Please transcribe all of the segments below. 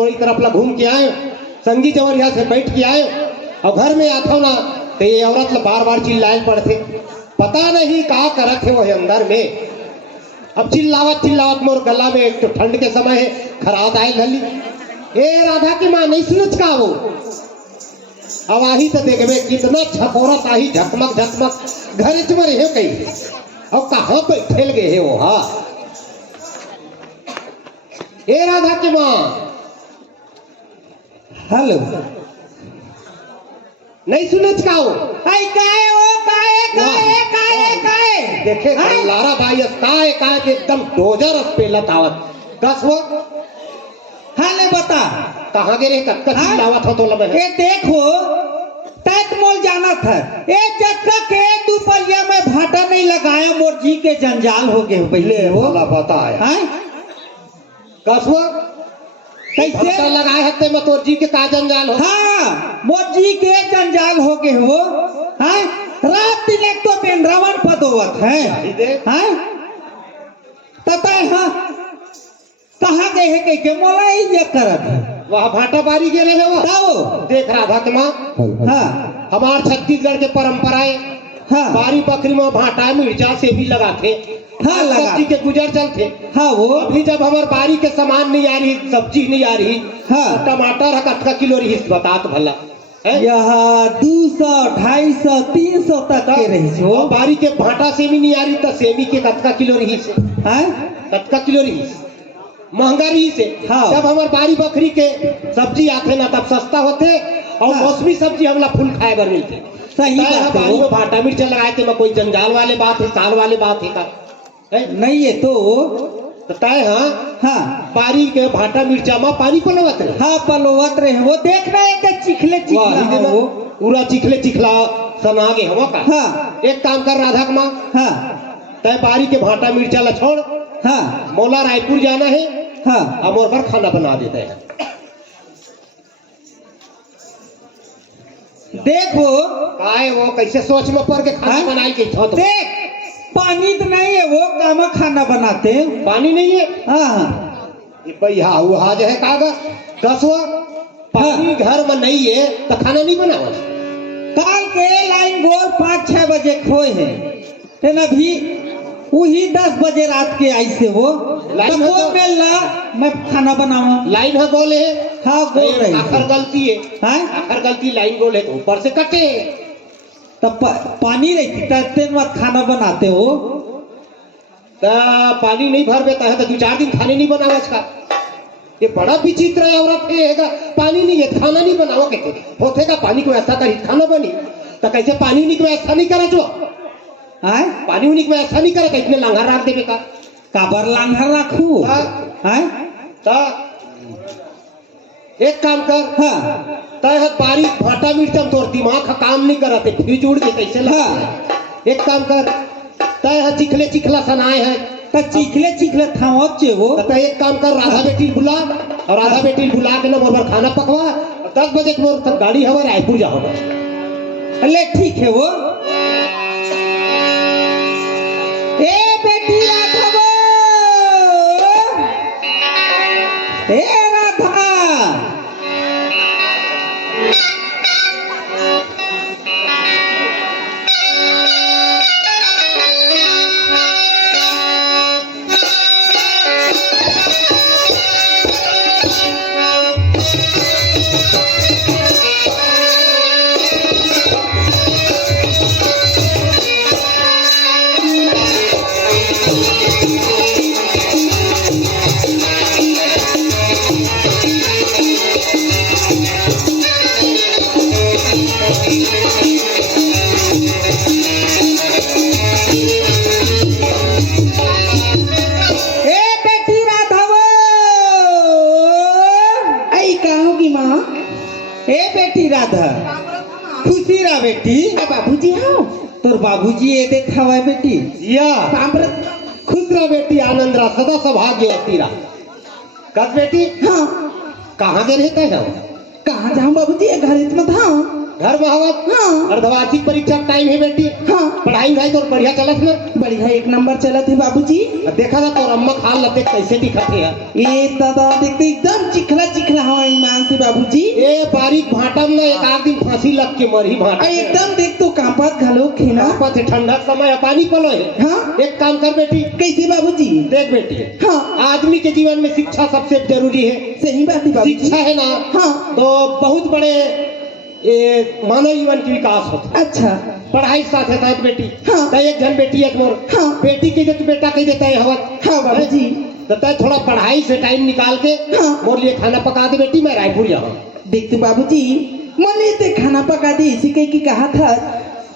थोड़ी तरफ ला घूम के आए, संगी जवर यहाँ से बैठ के आए और घर में आता ना तो ये औरत ला बार बार चिल्लाए पड़ते, पता नहीं कहा करत है वही अंदर में। अब चिल्लावत चिल्लावत मोर गला में, एक तो ठंड के समय है, खरात आए धली। ए राधा की माँ नहीं सुनच का वो अब आही तो देखबे कितना छकोरत आही, झकमक झकमक घर च में रहे कहीं और कहाँ पे फैल गए है वो। हाँ ए राधा की माँ, हेलो, नहीं सुनच का वो आई काहे ओ काहे काहे काहे काहे देखे लारा भाई काहे काहे के एकदम डोजर पेलत आवत कस वो। हाले बता कहाँ गे रे, कक्का चिल्लावत हो तो लबे ये देखो तैत मोल जाना था ए जक्का के दुपहिया में भाटा नहीं लगाया, मोर जी के जंजाल हो गए पहले हो वाला पता है। हैं कस वो कैसे लगाए हत्ते में तोर जी के का जंजाल हो। हाँ मोर जी के जंजाल हो गए हो। हैं रात दिन एक तो दिन रावण पदोवत है हैं तता हाँ कहाँ गए है के मोला ये करत वह भाटा बारी गे रहे वो ताओ देख राधा के माँ। हाँ हमार छत्तीसगढ़ के परंपराएं हाँ बारी बकरी में भाटा मिर्चा से भी लगाते, हाँ लगा सब्जी के गुजर चलते। हाँ वो अभी जब हमार बारी के सामान नहीं आ रही, सब्जी नहीं आ रही, हाँ तो टमाटर है कटका किलो रही बतात भला है? यहाँ 200 250 300 तक के रही हो। और बारी के भाटा सेमी नहीं आ रही तो सेमी के कटका किलो रही से, हैं कटका किलो रही महंगा रही से। हाँ। जब हमार बारी बकरी के सब्जी आते ना तब सस्ता होते और हाँ। मौसमी सब्जी हमला फुल खाए बर मिलते। सही तय बात बारी हो। में भाटा मिर्चा लगाए थे, मैं कोई जंजाल वाले बात है, साल वाले बात है का है? नहीं है तो तय हाँ हाँ बारी के भाटा मिर्चा में पानी पलवत रहे। हाँ पलोवत रहे वो देख रहे हैं कि चिखले चिखला है वो। पूरा चिखले चिखला सना गे हवा का। हाँ एक काम कर राधा के माँ, हाँ तय बारी के भाटा मिर्चा ला छोड़, हाँ मौला रायपुर जाना है, हाँ हम और पर खाना बना देते हैं। देखो काहे वो कैसे सोच में पड़ के खाना हाँ? बनाई के छत में? देख पानी तो नहीं है वो कामा खाना बनाते हैं। पानी नहीं है हाँ हाँ ये भैया वहा जो है कागा कसवा पानी घर में नहीं है तो खाना नहीं बनावा। काल के लाइन गोल 5-6 बजे खोए है तेन अभी वही 10 बजे रात के आई से वो लाइन तो है वो तो- मिलना मैं खाना बनाऊं। लाइन है गोल है, हाँ गोल रही आखिर गलती है, हैं आखिर गलती लाइन गोल है तो ऊपर से कटे। तब पानी रहती तब मत खाना बनाते हो। तो पानी नहीं भर देता है तो 2-4 दिन खाने नहीं बनावा इसका। ये बड़ा विचित्र है औरत है, पानी नहीं है खाना नहीं बनावा कहते होते का पानी को ऐसा करी खाना बनी तो कैसे पानी उन्हीं को ऐसा नहीं करा जो हैं पानी उन्हीं को ऐसा नहीं करे इतने लांघर रख देवे का काबर लांघर रखू हाँ। हैं तो एक काम कर हाँ तय बारी भाटा मिर्चा तोर दिमाग का काम नहीं करते फ्यूज उड़ के कैसे लगा। एक काम कर तय चिखले चिखला सनाए है तो चिखले चिखले थावत चे वो तो एक काम कर राधा बेटी बुला और राधा बेटी बुला के ना बराबर खाना पकवा और 10 बजे के मोर तक गाड़ी हवा रायपुर जाओ। अले ठीक है वो ए बेटी राघव ए राधा राधा खुशी रा बेटी बाबूजी हाँ तोर बाबूजी ये देखा हुआ है बेटी या साम्रत खुश रह बेटी, आनंद रहा, सदा सौभाग्यवती रहा। कस बेटी हाँ कहाँ गए रहते हैं? कहाँ जाऊँ बाबूजी ये घर में था घर में हवा हाँ अर्धवार्षिक परीक्षा का टाइम है बेटी। हाँ पढ़ाई भाई तो बढ़िया चलत ना? बढ़िया 1 नंबर चला थे बाबूजी। देखा था तो अम्मा खाल लते कैसे दिखते है? ये दादा देखते एकदम चिखला चिखला हवा बाबूजी ये बारीक भाटा में ना एक आध दिन फांसी लग के मरी भाटा एकदम देख तो कांपत घलो खेना आपस है ठंडा समय है, पानी पलो है। हाँ एक काम कर बेटी, कैसे बाबूजी देख बेटी, हाँ आदमी के जीवन में शिक्षा सबसे जरूरी है। सही बात है बाबूजी शिक्षा है ना हाँ तो बहुत बड़े ये मानव जीवन की विकास होता है। अच्छा पढ़ाई साथ है साथ बेटी। हाँ। तो एक जन बेटी एक मोर हाँ। बेटी की देते बेटा कह देता है हवा। हाँ बाबूजी तो तय थोड़ा पढ़ाई से टाइम निकाल के हाँ। मोर लिए खाना पका दे बेटी, मैं रायपुर जाऊँ। देख तो बाबूजी मैंने ते खाना पका दे इसी कह की कहा था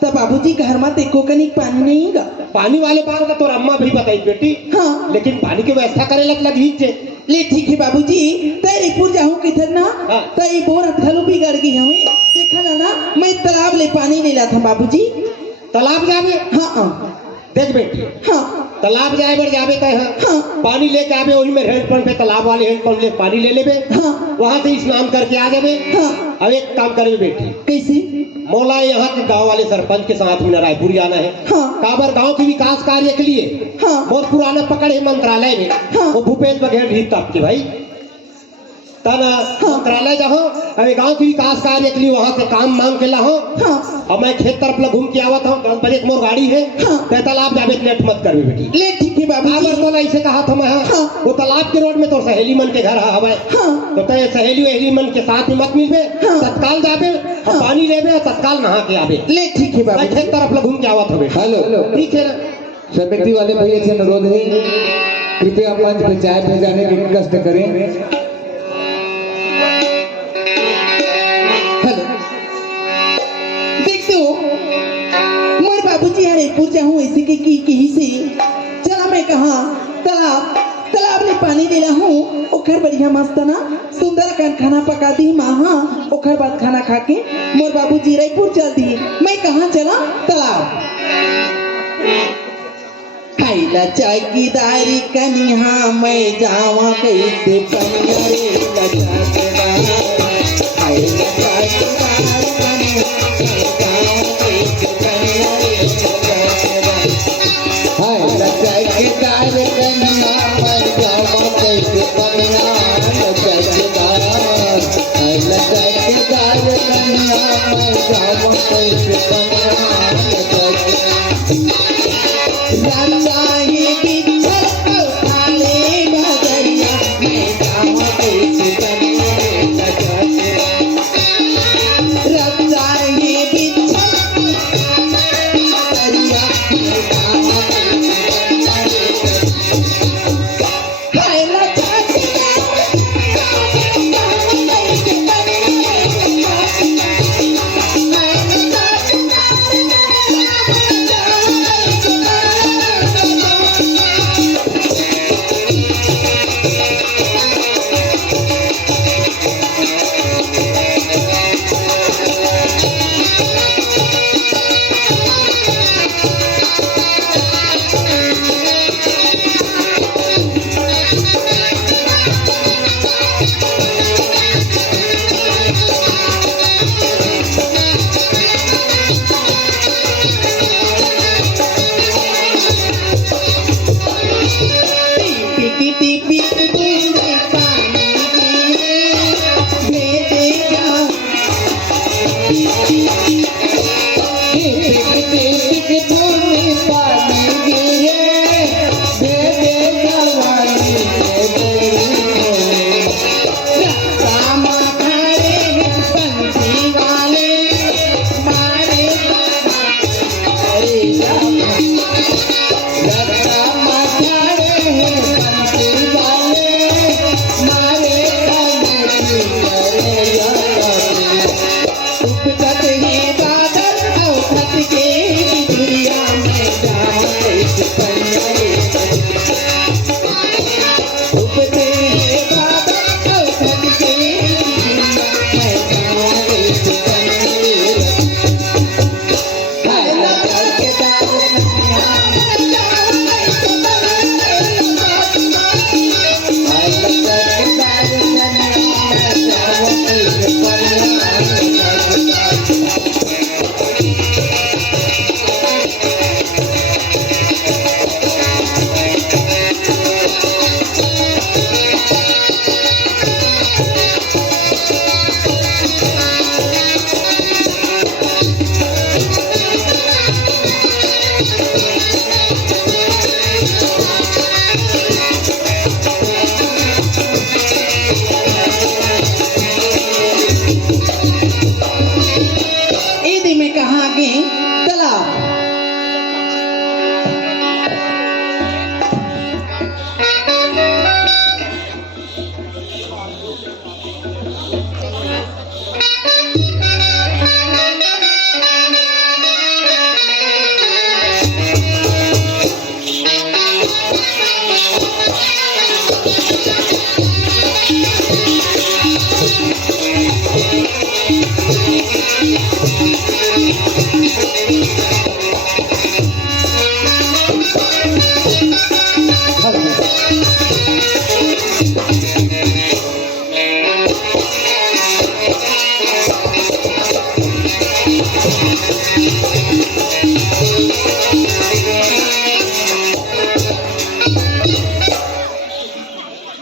तो बाबूजी घर में देखो कनिक पानी नहीं गा पानी वाले बात का तो अम्मा भी बताई बेटी। हाँ लेकिन पानी की व्यवस्था करे लग हीचे। ले ठीक है बाबूजी तैयारीपुर जाऊँ किधर ना हाँ। तो ये बोर हथलू बिगड़ गई हमें देखा ना मैं तालाब ले पानी ले ला था बाबूजी तालाब जावे। हाँ हाँ देख बेटी, हाँ तालाब जाए बर जावे कहे हाँ। पानी लेके आवे, वही में हैंडपंप पे तालाब वाले हैंडपंप ले पानी ले लेबे, हाँ वहां से स्नान करके आ जावे। हाँ अब एक काम करे बेटी, कैसे मौला यहाँ के गांव वाले सरपंच के साथ में रायपुर जाना है। हाँ। काबर गांव के विकास कार्य के लिए हाँ। बहुत पुराना पकड़ है मंत्रालय में। हाँ। वो भूपेश बघेल भी तब के भाई तब मंत्रालय जाओ, अभी गांव के विकास कार्य के लिए वहां से काम मांग के लाओ। हाँ और मैं खेत तरफ ला घूम के आवत हूँ, 10 बजे मोर गाड़ी है। हाँ। तो तालाब जावे लेट मत करबे बेटी। ले ठीक है बाबूजी काबर तो ऐसे कहा था मैं। हाँ। वो तालाब के रोड में तो सहेली मन के घर हवे। हाँ तो तय सहेली वहेली मन के साथ में मत मिलबे। हाँ। तत्काल जाबे और हाँ। पानी लेबे और तत्काल नहा के आवे। ले ठीक है मैं बाबूजी खेत तरफ ला घूम के आवत हवे। हेलो ठीक है ना। समिति वाले भैया से अनुरोध है कृपया मंच पे चाय भेजाने के कष्ट करें। हेलो देख तो मोर बाबूजी हरेपुर जाऊँ ऐसे की से चला मैं कहा तालाब ले पानी ले रहा हूँ ओखर बढ़िया मस्त ना सुंदर खाना पका दी माँ हाँ ओखर बाद खाना खा के मोर बाबूजी रायपुर चल दिए। मैं कहाँ चला तालाब खाइला चाय की दारी कनिहा मैं जावा कैसे पनिया रे लचकदार खाइला चाय की दारी कनिहा मैं जावा कैसे पनिया रे लचकदार हाय लचाई के दार कन्या मर जावा कैसे पनिया लचकदार। हाय लचाई के दार कन्या मर जावा कैसे पनिया लचकदार। राही बिछल पखाले बदरिया मैं जावा कैसे पनिया रे लचकदार।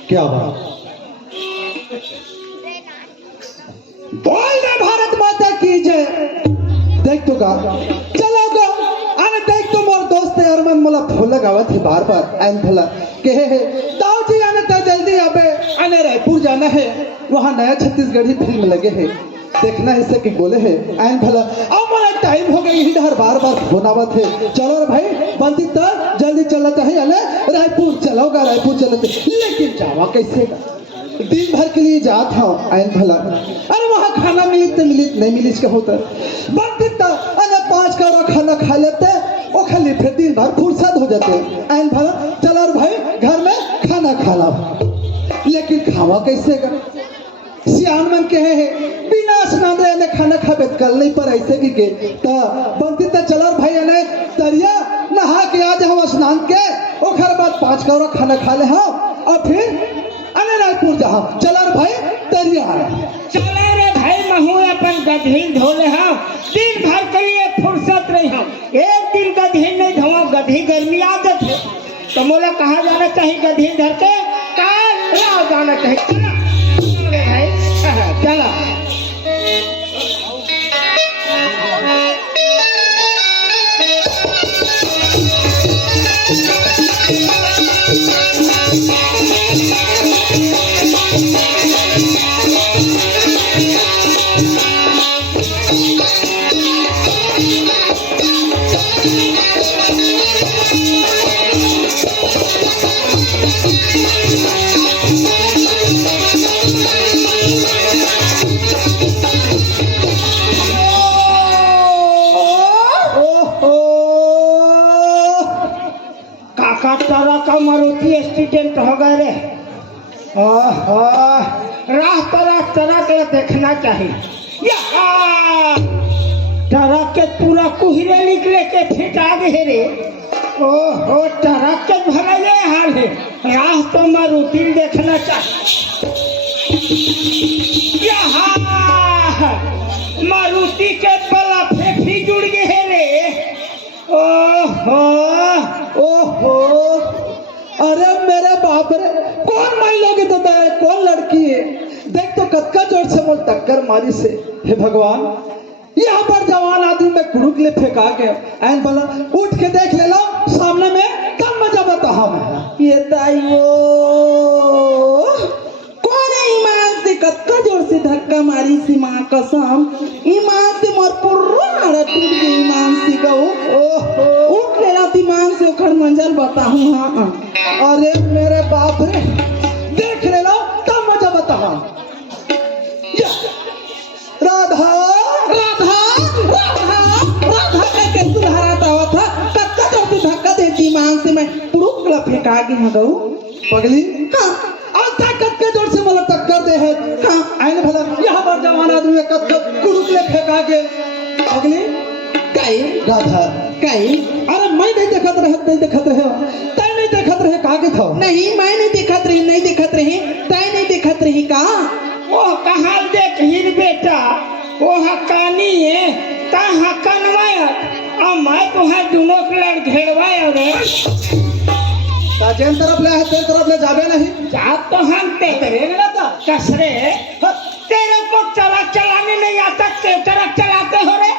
क्या बात, बोल दे भारत माता की जय। देख तो का चलो गो अरे देख तो मोर दोस्त है और मन मला फूल लगावत है बार बार एन भला कहे है ताऊ जी आने तो जल्दी आबे आने रायपुर जाना है, वहाँ नया छत्तीसगढ़ी फिल्म लगे है, देखना है कि बोले है एन भला अब मला टाइम हो गई ही हर बार बार फोन आवत है। चलो रे भाई बंदी तो जल्दी चलता है अले रायपुर चलोगा, रायपुर चलते लेकिन जावा कैसे दिन भर के लिए जात हूँ आयन भला, अरे वहाँ खाना मिलित तो मिलित नहीं मिलित का होता बंदी तो अरे 5 करोड़ खाना खा लेते वो खाली फिर दिन भर फुर्सत हो जाते आयन भला। चलो रे भाई घर में खाना खा ला, लेकिन खावा कैसे का सियान मन के है बिना स्नान रहे ने खाना खाबे कल नहीं पर ऐसे की के तो बनती तो चलो भाई ने तरिया नहा के आ जाओ स्नान के ओखर बाद 5 करोड़ खाना खा ले हाँ और फिर अने रायपुर जा चलो भाई तरिया चला रे भाई महू अपन गधी धोले हाँ दिन भर के लिए फुर्सत रही हम एक दिन गधी नहीं धोआ गधी गर्मी आदत है तो मोला कहाँ जाना चाहिए गधी धर के कहाँ जाना चाहिए चला रे भाई चला तरह का मारुति एक्सीडेंट हो गए रे राह तरह के देखना चाहिए ट्रक के पूरा कुहरे निकले के फिटा गए रे ओहो ट्रक के भला ये हाल है राह तो मारुति देखना चाहिए मारुति के बला फेफी जुड़ गए है रे ओहो ओहो अरे मेरे बाप रे कौन माई लोगे तो कौन लड़की है देख तो कतका जोर से मोल टक्कर मारी से हे भगवान यहाँ पर जवान आदमी में कुड़ुक ले फेंका के एन बोला उठ के देख ले लो सामने में कम मजा बता मैं ये ताइयो कौन है ईमान से कतका जोर से धक्का मारी सी माँ कसम ईमान से मोर पूरा नाड़ा टूट गई ईमान से गो उठ लेना ईमान से उखड़ मंजल बताऊं हाँ अरे मेरे बाप रे देख ले लो कम मजा बता राधा राधा राधा राधा करके सुधाराता हुआ था कतका जोर से धक्का देती ईमान से मैं पूरा फेंका गई हाँ गो पगली हाँ आज तक कतके जोर से मला टक्कर दे है हाँ आइने भला यहाँ पर जवान आदमी कतका कुड़ुक ले फेंका के पगली कई राधा कई अरे मैं नहीं देखत रहे तय नहीं देखत रहे कहा के था नहीं मैं नहीं देखत रही तय नहीं देखत रही का वो कहाँ देख हिर बेटा वो हकानी है ता हकनवाया और मैं तुहां दोनों के लड़ घेरवाया रे जेन तरफ ले है तेरे तरफ ले जावे नहीं जा तो हम तेरे कसरे तेरे को ट्रक चलाने नहीं आता ट्रक चलाते हो रे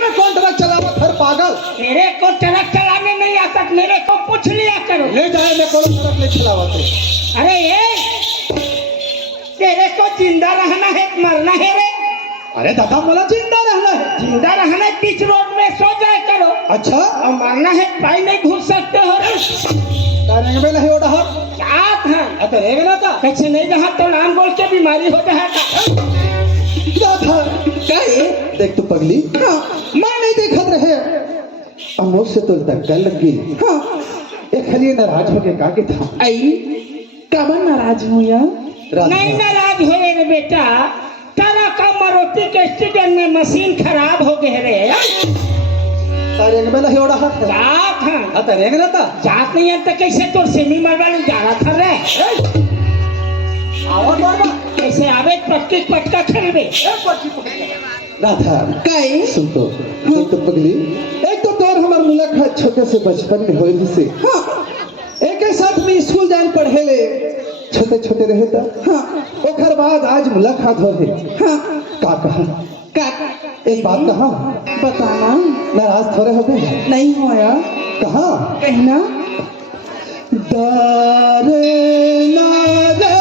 मैं कौन ट्रक चलावा फिर पागल तेरे को ट्रक चलाने नहीं आता मेरे को पूछ लिया करो ले जाए मैं कौन ट्रक ले चलावते अरे ये तेरे को जिंदा रहना है मरना है रे अरे दादा बोला जिंदा रहना है जिंदा रहना है बीच रोड में सो जाए करो अच्छा और मरना है पाई नहीं घुस सकते हो रे तारे में नहीं ओढ़ा जात है अतर है ना था कैसे नहीं रहा तो नाम बोल के बीमारी हो जाएगा। था काहे देख तू पगली हाँ मैं नहीं देखत रहे अमोश से तो धक्का लग गई हाँ एक खाली नाराज होके का के था आई काबर नाराज हूँ यार नहीं नाराज हो रे बेटा, तारा का मारुति के स्टेशन में मशीन खराब हो गए रे। तारे में नहीं ओढ़ा जात है अतर है ना था जात नहीं है तो कैसे तो सेमी मरवाने जा रहा था रे। और बाबा कैसे आवे पक्की पटका खेलबे राधा काहे सुन तो पगली एक तो तोर हमार मुलाकात छोटे से बचपन में होई से हाँ एक ही साथ में स्कूल जान पढ़े ले छोटे छोटे रहे था हाँ ओकर बाद आज मुलाकात हो है हाँ का कहा का एक बात कहा बताना नाराज थोड़े होते हैं नहीं हो यार कहा कहना दारे नारे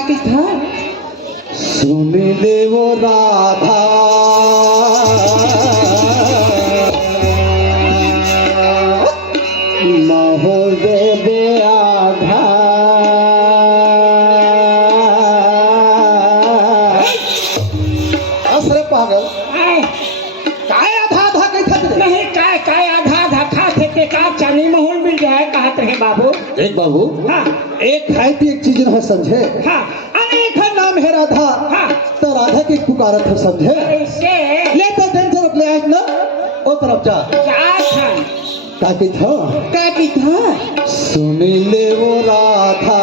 का था सुन ले वो राधा महोदय आधा असरे पागल आए, काय आधा आधा कही था नहीं काय आधा आधा खा थे का चानी महल मिल जाए कहत रहे बाबू। एक बाबू हाँ एक खाई थी एक चीज है समझे हाँ अनेक नाम है राधा हाँ तो राधा की पुकारत है समझे ऐसे ले तो दिन से ले आज ना ओ तरफ जा जात है ताकि था का था सुन ले वो राधा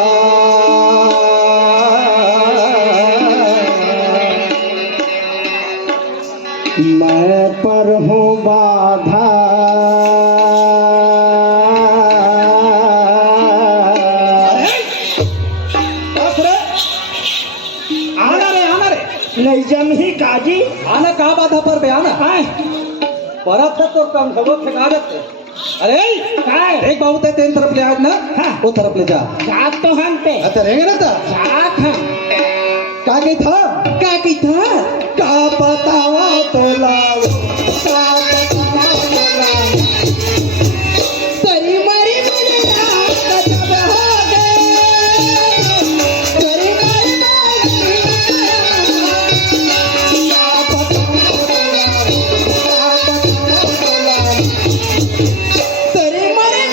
मैं पर हूँ बाधा नहीं जम ही काजी आना कहा बाधा पर बे आना आए परत है तो कम खबो फेंकागत अरे काय एक बाबू ते तेन तरफ ले आज ना हाँ। वो तरफ ले जा जात तो हम पे अच्छा रहेंगे ना था जात है का के था था का बतावा तो लाओ का बतावा तो लाओ तरी मरी मुझे रात जब हो गए तरी मरी तरी मरी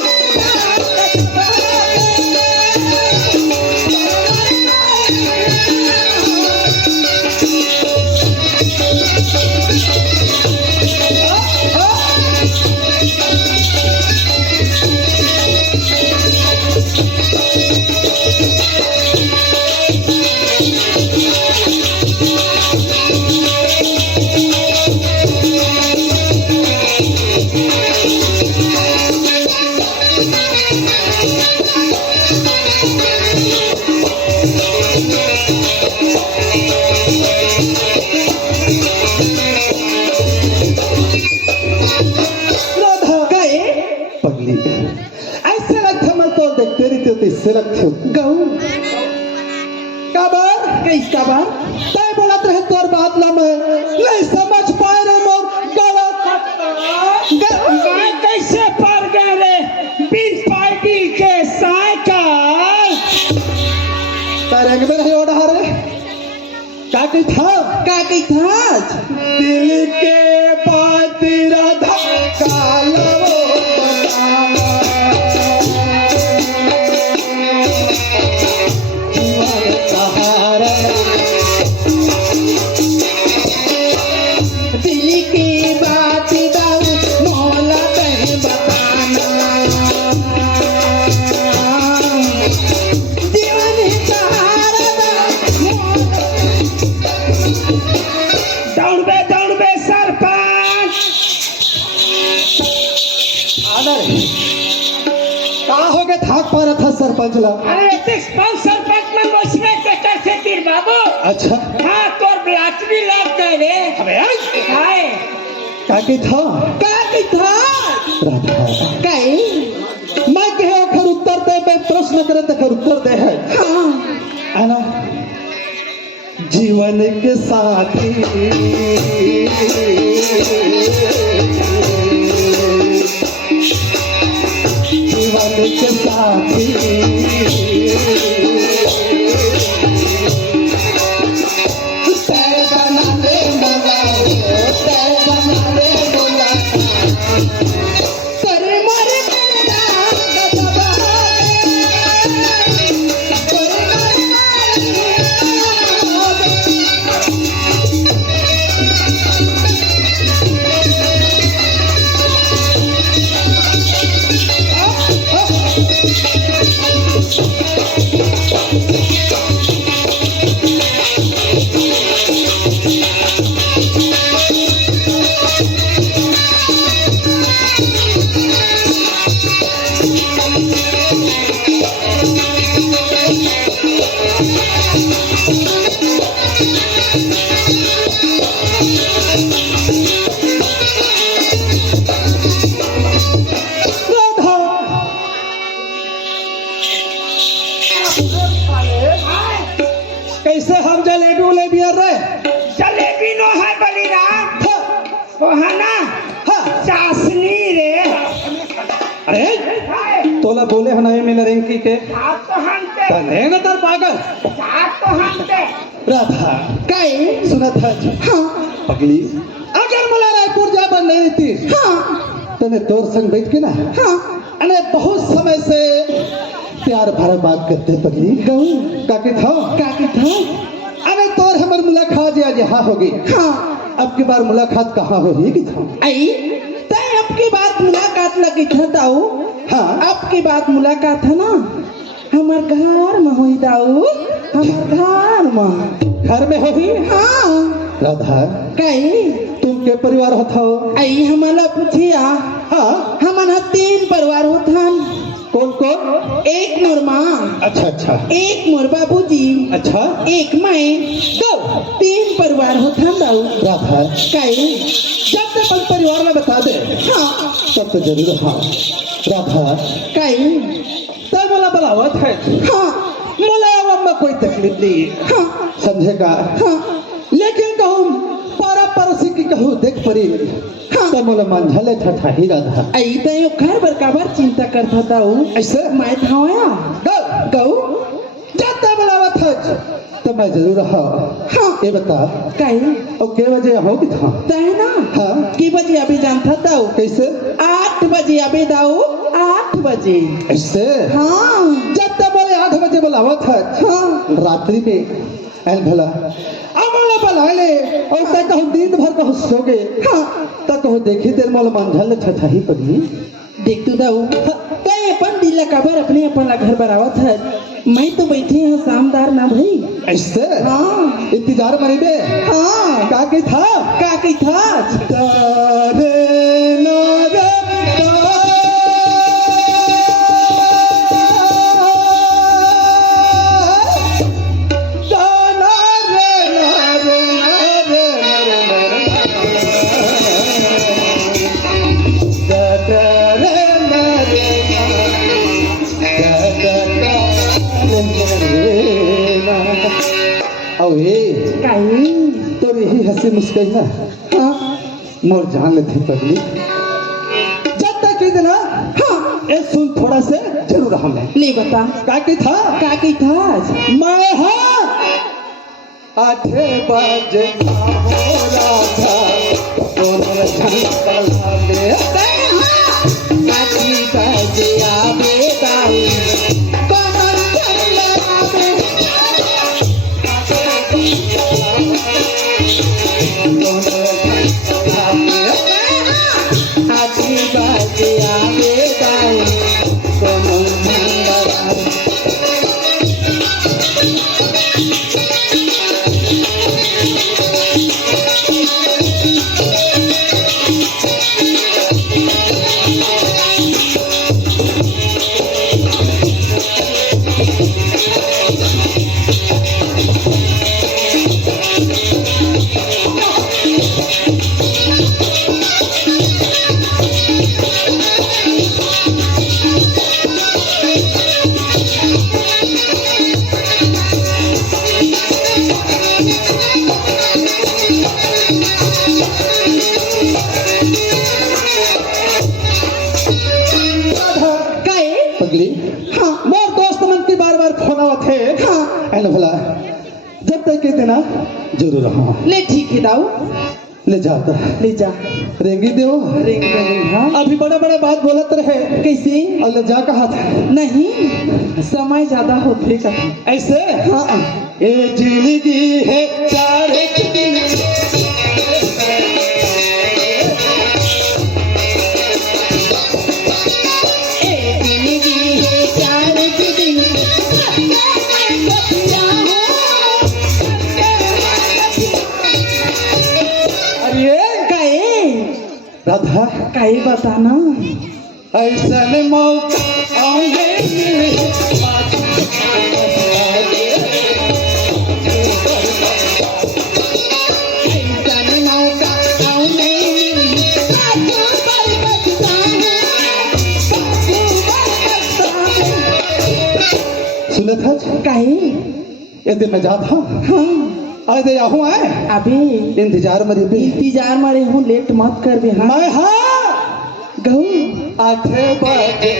पगली ऐसे लगता मैं तो देखते रहती होती इससे लगती हो गऊ काबर कैसा बार तय बोलत रहे तोर बात ला मैं नहीं समझ पाए रे मोर गलत काय कैसे पर गए रे बिन पाइडी के साइकिल तारे में नहीं ओढ़ा रे का की था का था दिल के बात राधा कालवो दिल की बात दाऊ मौला कहीं बताना जीवन सहारा दौड़ बे सरपंच आदर का हो गए थाक पा रहा था सरपंच ला अरे सरपंच में बसने के कैसे तीर बाबू अच्छा हाँ तोर ब्लाचरी लग गए रे। अबे यार, हाय काकी था का की था राधा काई मैं कहे खर उत्तर दे, मैं प्रश्न करे तो खर उत्तर दे है हाँ है ना। जीवन के साथी जीवन के साथी तेरे बना दे मोला, तेरे बना दे मोला, करे मारे कैसे हम जलेबी उलेबी आ रहे जलेबी नो है बलिराम, वो है ना चाशनी रे। अरे हाय तोला बोले हनाई में लरेंकी के साथ तो हमते, तने न तर पागल साथ तो हमते। राधा काई सुना था हाँ अगली अगर मला रायपुर जा बन नहीं थी हाँ तने तोर संग बैठ के ना हाँ अने बहुत समय से प्यार भरा बात करते पगली गऊ काके था का की था अरे तोर हमर मुलाकात आज यहाँ होगी। हाँ अब की बार मुलाकात कहाँ होगी कि था आई तय अब की बात मुलाकात लगी था दाऊ हाँ अब की बात मुलाकात है ना हमार घर में हुई दाऊ हमार घर में घर में होगी। हाँ राधा कई तुम के परिवार होता हो आई हमारा पूछिया हाँ हमारा 3 परिवार होथन कौन कौन एक मोर माँ अच्छा अच्छा एक मोर बाबूजी अच्छा एक मैं दो 3 परिवार होथन दाऊ राधा कई जब तक अपन परिवार में बता दे हाँ तब तो जरूर हाँ राधा कई तब वाला बलावत है हाँ मुलायम में कोई तकलीफ नहीं हाँ समझेगा हाँ लेकिन कहूँ पारा पड़ोसी की कहूँ देख परी हाँ। तब मोला मंझले ठठा ही राधा आई तय घर बर काबर चिंता करता दाऊ ऐसे मैं धावया गौ गऊ जब तक बलावत है तो मैं जरूर हाँ हाँ ये बता कई और के बजे होगी था तय ना हाँ की बजे अभी जानता दाऊ कैसे 8 बजे अभी दाऊ 8 बजे ऐसे हाँ जब तक बोले 8 बजे बुलावत है हाँ रात्रि में ऐल भला अब मोला बुला ले और तक कहूँ दिन भर कहूँ सोगे हाँ तक कहूँ देखी देर मोला मंझल ठठा ही पगली देख तू दाऊ तय अपन दिल काबर अपने अपन ला घर बरावत है मैं तो बैठी हूँ शामदार ना भाई ऐसे हाँ इंतजार मरी बे हाँ का की था का की था तारे नारे कई तो यही हंसी मुस्काई ना हाँ मोर जान थी पगली जब तक की ना हाँ ए सुन थोड़ा से जरूर हमें ले बता का की था का की था मैं हाँ 8 बजे हो रहा था सोनर झंडा ले 8 बजे आवे दाऊ कमर चला आवे पगली हाँ मोर दोस्त मन की बार बार फोन आवत है। हाँ एलो भला जब तक के देना जरूर रहा ले ठीक है दाऊ ले जाता ले जा रेंगी देव रिंग रिंग हाँ अभी बड़े बड़े बात बोलत रहे कैसे और ले जा कहा था नहीं समय ज्यादा होते कभी ऐसे हाँ ये जिंदगी है चार दिन अरे काहे राधा काहे बताना ऐसा मौका आए मिले सुनत है काहे ये दिन मैं जाता हूँ हाँ आए दे आहू आए अबे इंतजार में भी इंतजार मारे हूँ लेट मत कर बे हाँ मैं हाँ गहू 8 बजे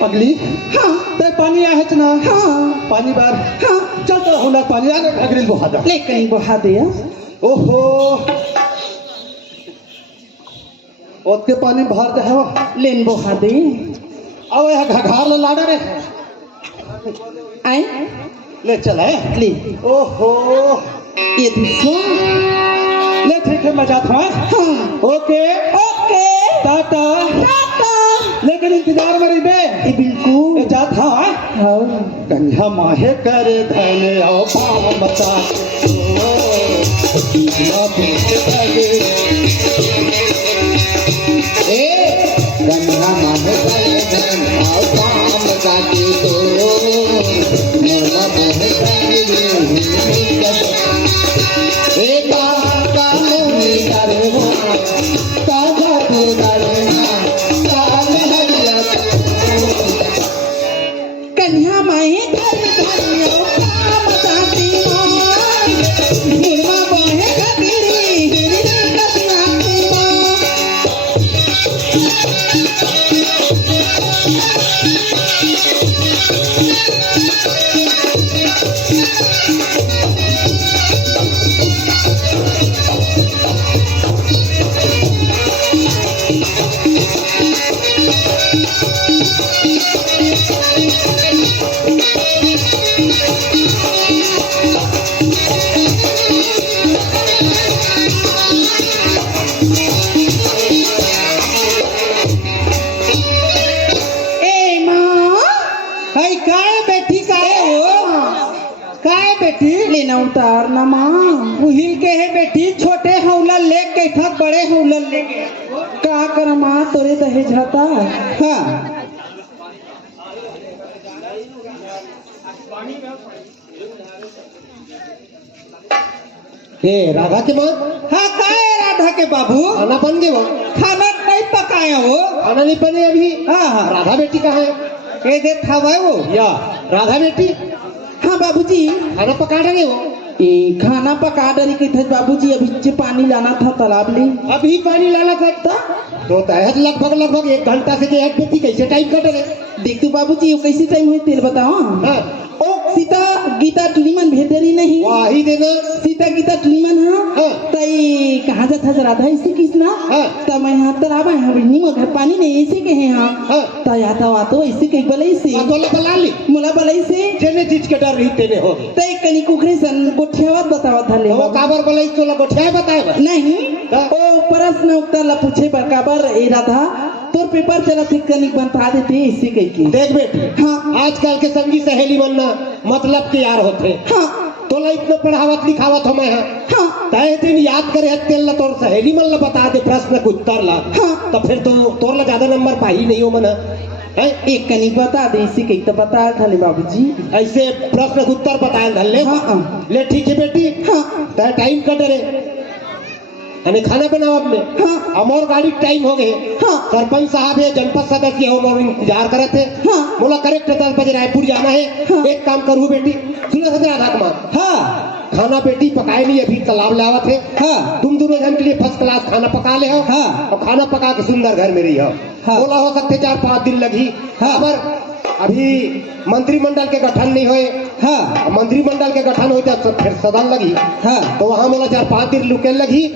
पगली हाँ ते पानी आहे ना हाँ पानी बार हाँ चल तो होला पानी आने घागरिल बहादा ले कहीं बहा दिया ओहो ओत के पानी बाहर दे हो लेन बहा दे अब यह घघार ला लाड़ा रे आए ले चल है ले ओहो ये दूसरा ले ठीक है मैं जाता हूँ हाँ ओके ओके टाटा टाटा लेकिन इंतजार में रही बे ये बिल्कुल ये जाता हूँ हाँ कन्या माहे करे धन आओ पाम बता गंगा माथे करे धन आओ पाम काटे तो मोला मोहे करे एका कानूनी करे हो ताजा तो करे काल हरिया कन्या माए धन धन्यो काम ताती माँ हिरमा बाहे कबीरी हिरी कबियाती माँ ए माँ हाय काय बेटी काय हो काय बेटी लेना उतार ना माँ उहिल के है बेटी छोटे हौला ले के था बड़े हौला ले के का कर माँ तोरे दहेज हता हाँ हे राधा के माँ हाँ काय राधा के बाबू खाना बन गए वो खाना नहीं पकाया हो खाना नहीं बने अभी हाँ हाँ राधा बेटी कहाँ है ये देख था वो या राधा बेटी हाँ बाबूजी खाना पका रहे हो ए खाना पका डरी के थे बाबूजी अभी जे पानी लाना था तालाब ले अभी पानी लाना सकता तो तहत लगभग 1 घंटा से के एक बेटी कैसे टाइम कट रहे देख तू बाबूजी वो कैसे टाइम हुई तेल बताओ हाँ ओ सीता गीता टुलीमन भेदरी नहीं वाही देना सीता गीता टुलीमन हाँ। तई कहाँ जा था राधा इसी किसना हाँ। तब मैं यहाँ तालाब आया बिन्नी में घर पानी नहीं ऐसे के हैं हाँ हाँ। तय आता वातो ऐसे कई बलई से बोला बला ली मोला बलई से जेने चीज के डर रही तेने होगी तय कनी कुखरे सन गोठियावत बतावत था ले वो काबर बोला चोला गोठिया बताए बा नहीं ओ प्रश्न उत्तर ला पूछे बर काबर ए राधा तोर पेपर चला थी कनिक बता देते इसी कह के देख बेटी, हाँ। आजकल के संगी सहेली मन ना मतलब के यार होते। हाँ तोला इतना पढ़ावत लिखावत हो मैं हाँ तय दिन याद करे तेल ला तोर सहेली मन ला बता दे प्रश्न के उत्तर ला, हाँ। तो फिर तो तोर ला ज्यादा नंबर पाही नहीं हो मना है। एक कनिक बता दे इसी कह तो बता था बाबूजी। ऐसे प्रश्न के उत्तर बताए धल्ले। हाँ। ले ठीक है बेटी, हाँ तय टाइम कट रे यानी खाना बनाओ अब में। हाँ। अमोर गाड़ी टाइम हो गए। हाँ। सरपंच साहब है, जनपद सदस्य हो, मोर इंतजार करे थे। हाँ। बोला करेक्ट 10 बजे रायपुर जाना है। हाँ। एक काम करूँ बेटी, सुनो सदर राधा कुमार, हाँ खाना बेटी पकाए नहीं, अभी तालाब लावत है। हाँ तुम दोनों जन के लिए फर्स्ट क्लास खाना पका ले हो। हाँ। और खाना पका के सुंदर घर में रही हो। हाँ। बोला हो सकते 4-5 दिन लगी। हाँ। पर अभी मंत्रिमंडल के गठन नहीं हुए। हाँ मंत्रिमंडल के गठन हो तो फिर सदन लगी। हाँ तो वहाँ बोला 4-5 दिन रुके लगी।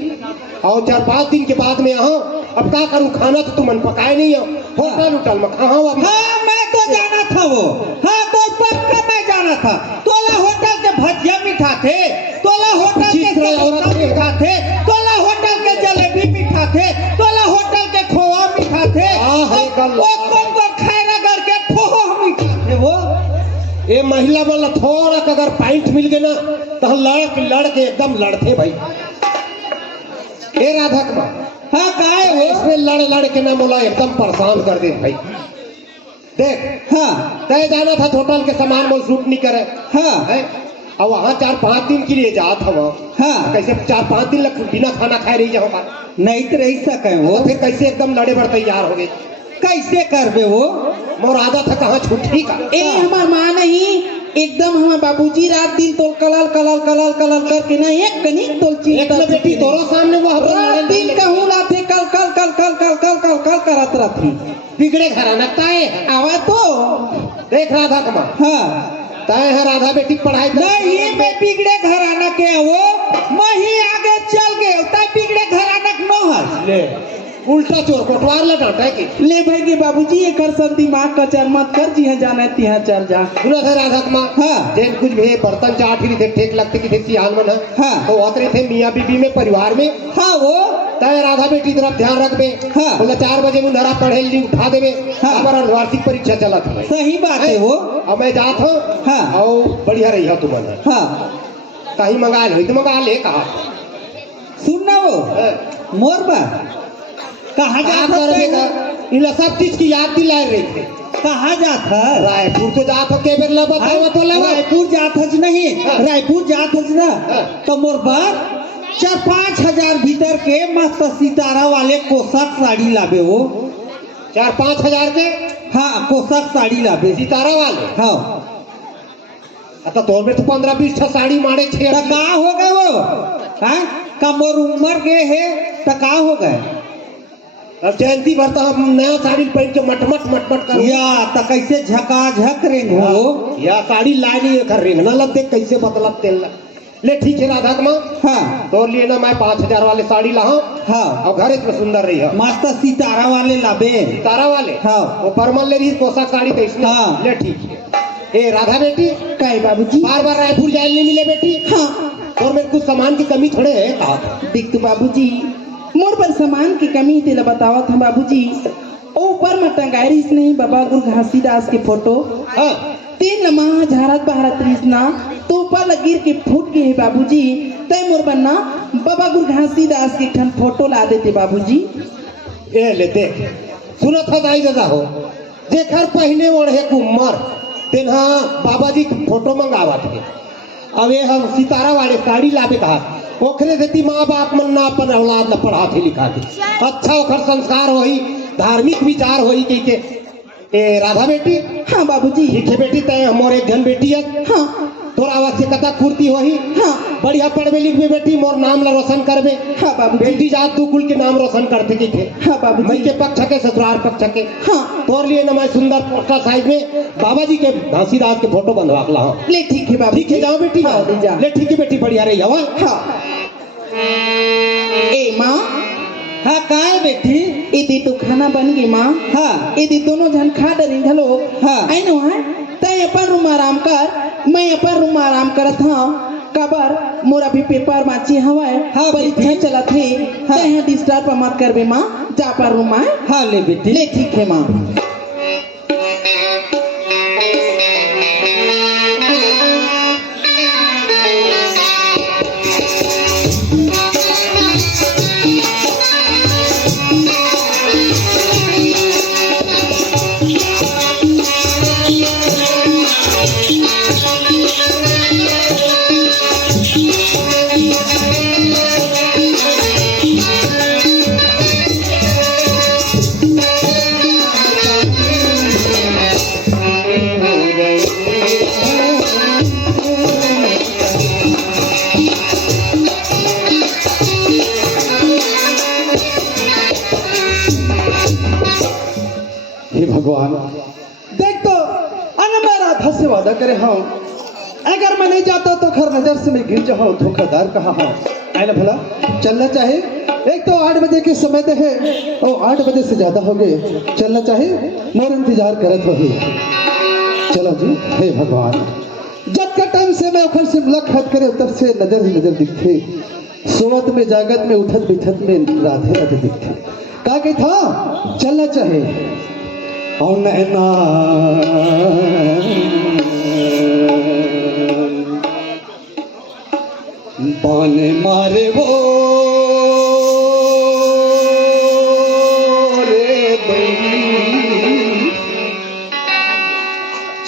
और 4-5 दिन के बाद में यहाँ अब क्या करूँ, खाना तो तुमन पकाए नहीं हो, होटल उटल में कहाँ हो। हाँ मैं तो जाना था वो। हाँ तो पक्का मैं जाना था। तोला होटल के भजिया मीठा थे, तोला होटल के चित्र औरत समोसा थे। मीठा थे, तोला होटल के जलेबी मीठा थे, तोला होटल के खोआ मीठा थे, हाँ, है गल। वो कौन को खाना करके खोआ मीठा थे वो। ये महिला वाला थोड़ा अगर पॉइंट मिल गए ना तो लड़ के एकदम लड़ते भाई। ए राधा कुमार, हाँ काहे वो। इसमें लड़ के ना बोला एकदम परेशान कर दे भाई। देख हाँ तय जाना था, होटल के सामान मोल सूट नहीं करे हाँ है। और वहाँ 4-5 दिन के लिए जात हवा। हाँ कैसे 4-5 दिन लग बिना खाना खाए रही जाओ, नहीं तो रह सके वो। तो फिर कैसे एकदम लड़े बढ़ तैयार हो गए। कैसे करबे वो। मोर आदत है कहाँ छुट्टी का। ए हमार माँ नहीं, एकदम हमार बाबूजी रात दिन तो कलल कलल कलल कलल करके ना एक कनिक तो चीज एक ना बेटी तोरो सामने वो रात दिन कहूँ लाथे कल कल कल कल कल कल कल कल करत रहती। बिगड़े घर नकता है। आवा तो देख राधा कुमार, हाँ तय है राधा बेटी की पढ़ाई नहीं मैं बिगड़े घराना के वो मैं ही आगे चल गए तय बिगड़े घराना के न है। ले उल्टा चोर कोटवार ला डांटा है कि ले भाई के बाबूजी एक कर दिमाग का चल मत कर, जी जाना है तिहा चल जा। सुना था राधा कुमार, हाँ। जैन कुछ भी बर्तन चाट ही थे, ठेक लगते कि थे सियाल मन है। हाँ। तो उतरे थे मियाँ बीबी में परिवार में। हाँ वो तय राधा बेटी तरफ ध्यान रख दे। हाँ। बोला 4 बजे मुंडरा पढ़े ली उठा देवे। हाँ। हमारा वार्षिक परीक्षा चला था। सही बात है वो। अब मैं जात हूँ। हाँ। और बढ़िया रही हो तुमने, हाँ कहीं मंगा लो तो मंगा ले कहा। सुनना वो मोर बा कहाँ क्या जाता करोगे? इन सब चीज की याद दिलाए रही थे। कहाँ जाता रायपुर तो जात हो के बेर ला बताओ तो लगा। रायपुर जात हज नहीं। हाँ। रायपुर जात हज ना। हाँ। तो मोर बार 4-5 हजार भीतर के मस्त सितारा वाले कोसक साड़ी लाबे वो। 4-5 हजार के हाँ कोसक साड़ी लाबे। सितारा वाले। हाँ तो तोर में तो 15-20 साड़ी मारे तो 6। का हो गए वो। हाँ का मोर उम्र के है तो का हो गए। अब जयंती भर तो हम नया साड़ी पहन के मटमट करो। या तो कैसे झकाझक रेंग हो। या साड़ी लाई नहीं कर रही ना लग देख कैसे बदलत तेल ला। ले ठीक है राधा कुमार, हाँ तो लिए ना मैं 5,000 वाले साड़ी ला हाँ और घर इतना सुंदर रही है। मस्त सितारा वाले लाबे। सितारा वाले हाँ। वो परमल ले रही पोशाक साड़ी तो इसमें। हाँ। ले ठीक है। ए राधा बेटी, काय बाबूजी। बार बार रायपुर जाए नहीं मिले बेटी। हाँ और मेरे कुछ सामान की कमी थोड़े है कहा। देख तो बाबूजी मोर पर सामान की कमी तेला बतावत हम बाबूजी। ऊपर में टंगारिस नहीं बाबा गुरु घासीदास के फोटो। हाँ। 3 लम्हा झारत बहरत रिसना तो ऊपर लगिर के फूट गए है बाबूजी। तय मोर बनना बाबा गुरु घासीदास के ठन फोटो ला देते बाबूजी। ए ले देख, सुनत था दाई दादा हो जेखर पहने ओढ़े के उम्र तेना बाबा जी के फोटो मंगावा थे। अब ये हम सितारा वाले साड़ी लाबे कहा ओखरे देती माँ बाप मन ना अपन औलाद न पढ़ा थे लिखा थे। अच्छा ओखर संस्कार होई, धार्मिक विचार होई के ए राधा बेटी। हाँ बाबूजी। ठीक है बेटी, तय मोर एक जन बेटी है। हाँ तोरा आवश्यकता पूर्ति होही। हाँ बढ़िया पढ़बे लिखबे बेटी, मोर नाम ला रोशन करबे। हाँ बाबूजी। बेटी जात तू कुल के नाम रोशन करते की थे। हाँ बाबूजी। मैं के पक्ष के ससुराल पक्ष के। हाँ तोर लिए ना मैं सुंदर पोस्टर साइज में बाबा जी के घासीदास के फोटो बंधवा ला हूं। ले ठीक है बाबू। ठीक है जाओ बेटी। हाँ ले जा। ले ठीक है बेटी, बढ़िया रही हवा। हाँ ए माँ। हाँ का है बेटी। यदि तो खाना बन गई माँ। हाँ यदि दोनों जन खा डरी घलो। हाँ। आई नो है तय अपन रूम आराम कर, मैं अपन रूम आराम करत हाँ। कबर मोर अभी पेपर माची हवाए हाँ, परीक्षा बेटी। चलत है हाँ। तहे डिस्टर्ब मत करबे माँ जा पर रूम माँ हाँ ले बेटी ले ठीक है माँ हे भगवान, देख तो अन मैं राधा से वादा करे हाँ अगर मैं नहीं जाता तो खर नजर से मैं गिर जाऊँ धोखादार कहा हाँ है ना भला चलना चाहे एक तो 8 बजे के समय दे है और 8 बजे से ज्यादा हो गए चलना चाहे मोर इंतजार करत हो चलो जी हे भगवान जब का टाइम से मैं ओखर से मुलाकात करे तब से नजर ही नजर दिखते सोवत में जागत में उठत बिठत में राधे राधे दिखते का कही था चलना चाहे और नैना बान मारे वो रे बई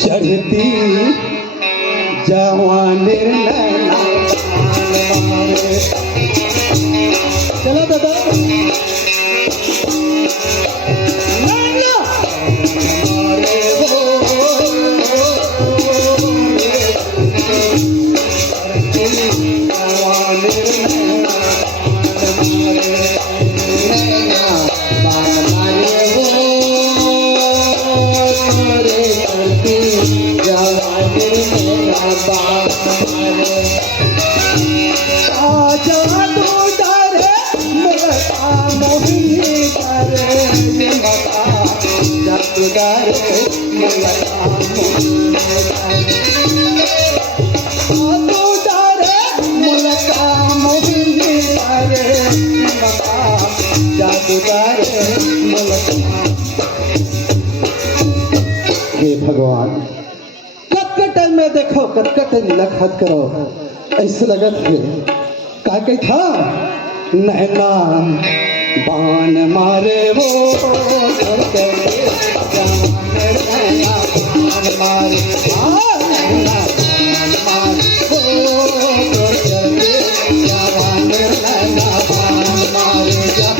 चढ़ती जवान नैना बान मारे चलो दादा हे भगवान कटकटल में देखो कटकटल मुलाकात करो ऐसे लगत है का कही था नैना बान मारे वो करके नैना बान मारे नैना बान मारे वो करके जवान नैना बान मारे जा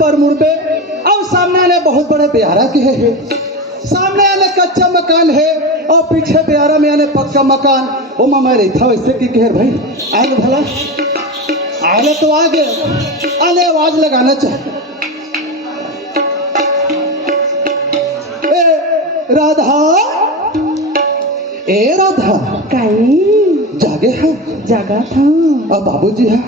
पर मुड़बे और सामने आने बहुत बड़े प्यारा के है सामने आने कच्चा मकान है और पीछे प्यारा में आने पक्का मकान ओ मामा रही था वैसे की कह भाई आगे भला आने तो आगे आने आवाज लगाना चाहिए राधा ए राधा काई जागे है जगह था और बाबूजी है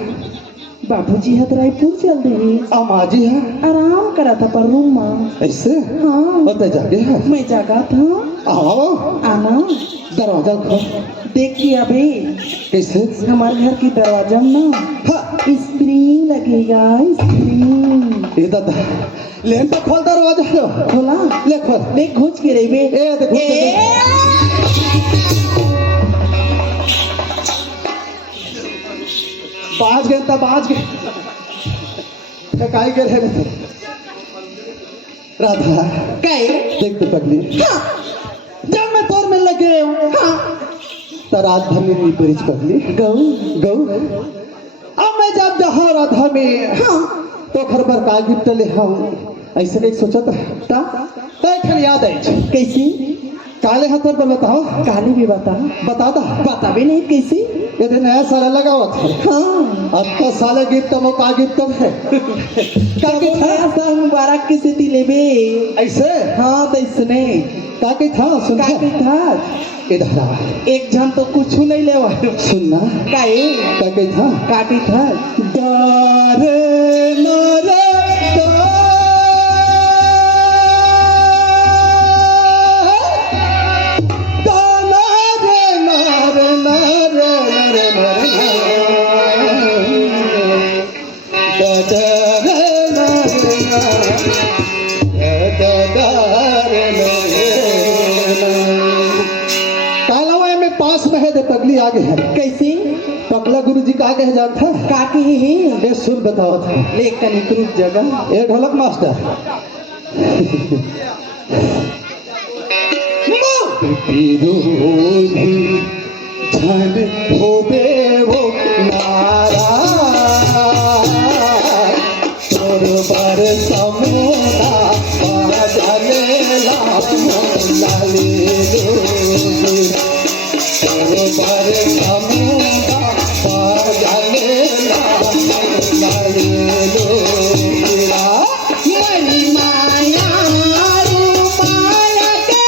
बाबूजी है रायपुर चल रही और माँ जी है आराम करा था पर रूम माँ ऐसे हाँ और तो जागे है मैं जगह था आओ आना दरवाजा खोल देखिए अभी कैसे हमारे घर की दरवाजा में ना हाँ स्प्रिंग लगेगा स्प्रिंग ये दादा लेन तो खोल दरवाजा खोला ले खोल देख घुस के रही बे ए देखो बाज गए तब बाज गए काई कर है राधा काई देख तो पगली हाँ जब मैं तोर में लगे हूँ हाँ तो रात भर में परिच पगली गऊ गऊ अब मैं जब जहाँ राधा में हाँ तो घर पर का गिफ्ट ले हूँ ऐसे नहीं सोचा था तो याद है कैसी काले हाथों पर बताओ काली भी बता बता दा बता भी नहीं कैसी ये दिन नया साल लगा हुआ था हाँ अब तो साले गिफ्ट वो का गिफ्ट है कभी नया साल मुबारक की सिटी लेबे ऐसे हाँ तो इसने ताकि था सुन काकी था इधर आ एक जन तो कुछ नहीं लेवा सुनना काहे ताकि था काटी था दारे नारे पगली आगे है कैसी पकला गुरु जी का आगे है जानता है काकी ही ये सुन बताओ था ले कनिक रुक जगह ये ढोलक मास्टर झन होबे वो नारा तोर पर समोरा बाजले लाले पर समूदा बाजले लाले मेरी माया रूपाया के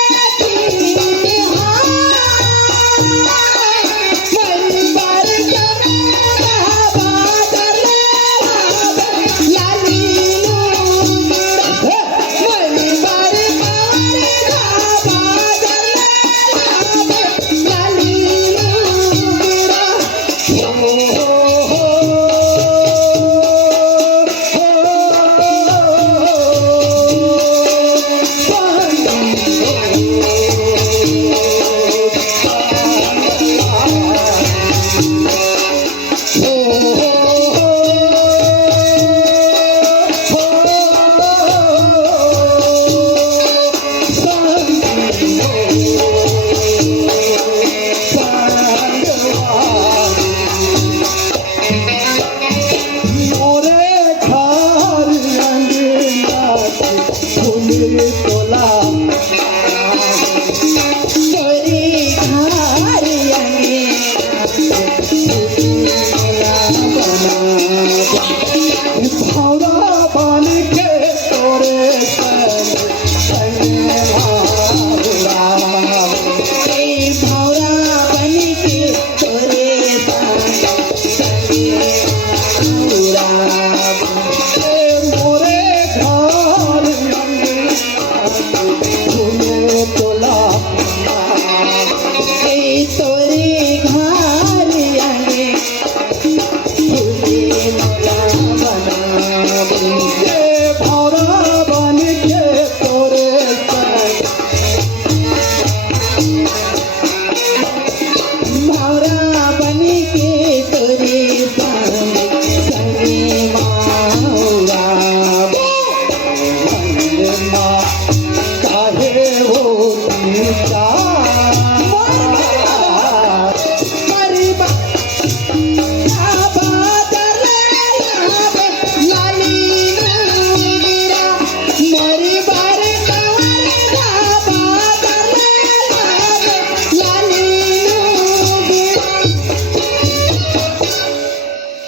मरी बार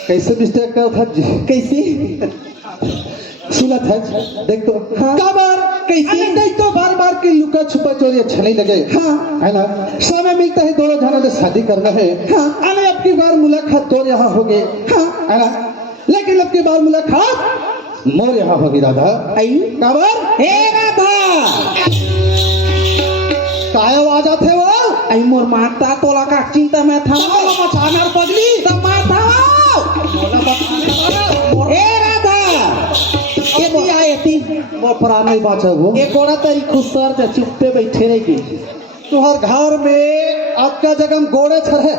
कैसे मिस्टेक कर था जी कैसी सुना था देख तो हाँ। का बार कैसी देख तो बार बार की लुका छुपा चोरी अच्छा नहीं लगे हाँ। है ना समय मिलता है दोनों जने से शादी करना है हाँ। अरे अब की बार मुलाकात तो यहाँ होगी हाँ। है ना लेकिन अब की बार मुलाकात मोर यहाँ होगी राधा आई का बार हे राधा काय आवाज आते वो आई मोर माता तोला का चिंता में था मचानर पगली तब माता हे राधा यति आयति वो प्राण नहीं बाचा वो एक औरत तेरी खुसर जा चुप्पे बैठे रहेगी तुहर घर में आपका जगह गोड़े छरहे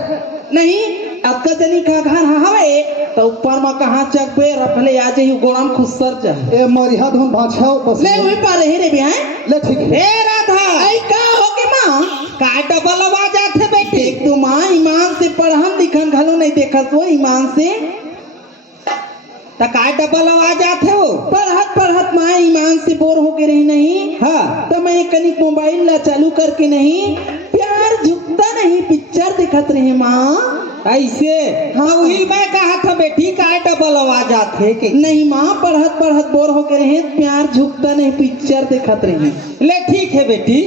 नहीं आपका जनी का घर हवे तो ऊपर में कहां चकबे रफले आ जाई गोड़म खुसर जा ए मरिया धुन भाछाओ बस ले वही पर रही रे बिया ले ठीक है हे राधा आई का हो के मां का डबल आवाज आथे बेटे एक तो मां ईमान से पढ़न लिखन घलो नहीं देखत वो ईमान से तो काय डबल आवाज आते हो? पढ़त माँ ईमान से बोर होके रही नहीं। हाँ तो मैं कनिक मोबाइल ला चालू करके नहीं प्यार झुकता नहीं पिक्चर दिखत रहे माँ। ऐसे हाँ वही मैं कहा था बेटी काय डबल आवाज आते के नहीं माँ पढ़त बोर होके रहे प्यार झुकता नहीं पिक्चर दिखत रही। ले ठीक है बेटी।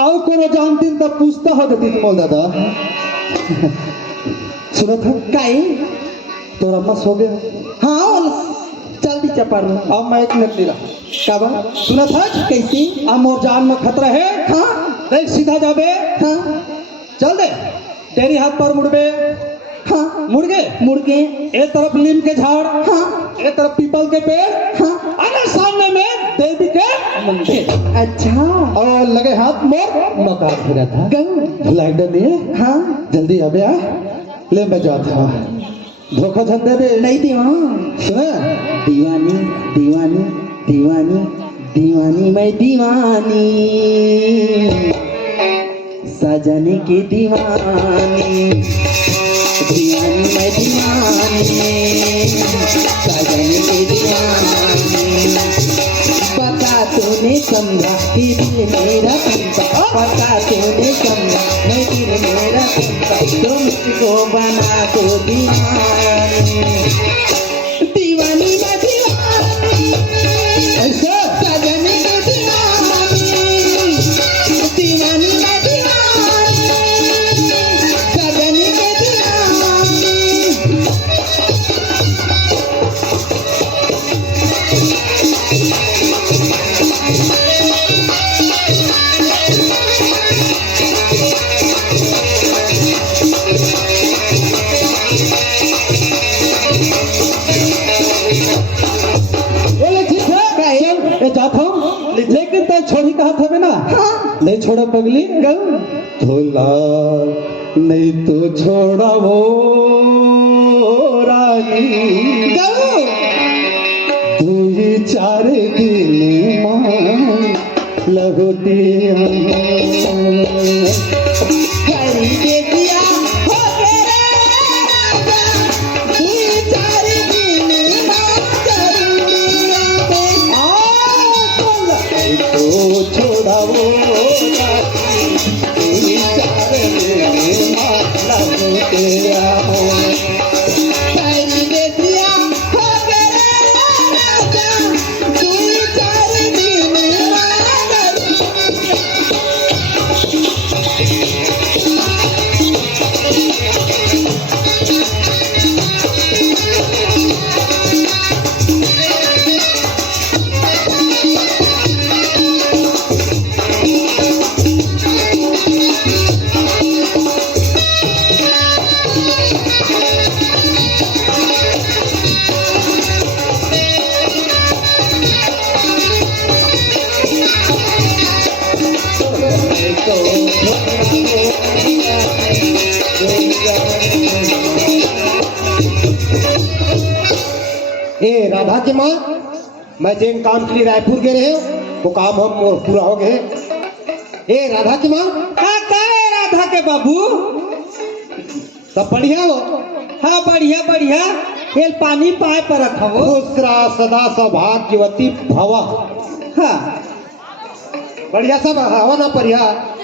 और कोनो जानती तो पूछता हो गति मोल दादा सुनत है काई तोरा अम्मा सो गया? हाँ और जल्दी चपार में अब मैं 1 मिनट ले रहा क्या बात सुनत है? कैसी अब मोर जान में खतरा है। हाँ देख सीधा जाबे हाँ चल दे तेरी हाथ पर मुड़बे हाँ मुड़ गए एक तरफ नीम के झाड़ हाँ एक तरफ पीपल के पेड़ हाँ अरे सामने में देवी के मंदिर अच्छा और लगे हाथ मोर मकान फिरा था गऊ लाइट नहीं हाँ जल्दी अबे आ ले मैं जाता धोखा धन देबे नहीं दीवान सुना दीवानी दीवानी दीवानी दीवानी मैं दीवानी सजने की दीवानी दीवानी मैं दीवानी सजने की दीवानी पता तूने समझा कि दिल मेरा सुनता पता तूने समझा मैं दिल मेरा सुनता तुमको बना को दीवानी दीवानी मैं दीवानी ऐसे सजने की दीवानी दीवानी मैं दीवानी सजने की दीवानी बोले ठीक है चल ये जाता हूँ लेकिन तय छोड़ी कहा था ना हाँ नहीं छोड़ा पगली थोला नहीं तो छोड़ा वो रानी तू ही 4 दिन मां लगती करी के दिया हो गया तू 4 दिन तो छोड़ा वो रानी तू ही 4 दिन मां लगती करी के दिया हो गया तू 4 दिन ए राधा की माँ मैं जिन काम के लिए रायपुर गए रहे वो काम हम पूरा हो गए। ए राधा की माँ का है राधा के बाबू? सब बढ़िया हो? हाँ बढ़िया बढ़िया ये पानी पाए पर रखा हो। खुश रहा सदा सौभाग्यवती भवा। हाँ बढ़िया सब हवा ना परिया।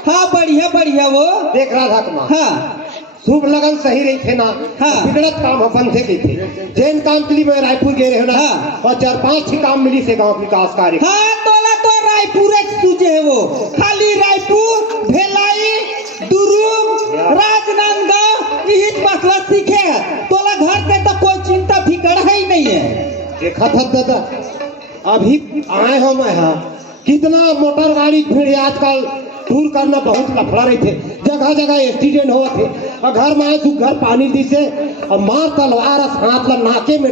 हाँ बढ़िया बढ़िया वो देख राधा की माँ हाँ शुभ लगन सही रही थे ना। हाँ। बिगड़त काम अपन थे गई थे जैन काम के लिए मैं रायपुर गए रहे ना। हाँ। और 4-5 ही काम मिली से गांव विकास कार्य। हाँ तोला तो रायपुर सूझे है वो खाली रायपुर भेलाई दुरुम राजनांदगांव यही मसला सीखे है। तोला घर पे तो कोई चिंता फिकर है ही नहीं है। देखा था दादा अभी आए हो मैं हाँ कितना मोटर गाड़ी भीड़ आजकल टूर करना बहुत लफड़ा रहे थे जगह जगह एक्सीडेंट हुआ थे और घर में आए तू घर पानी दी से और मार तलवार हाथ ला नाके में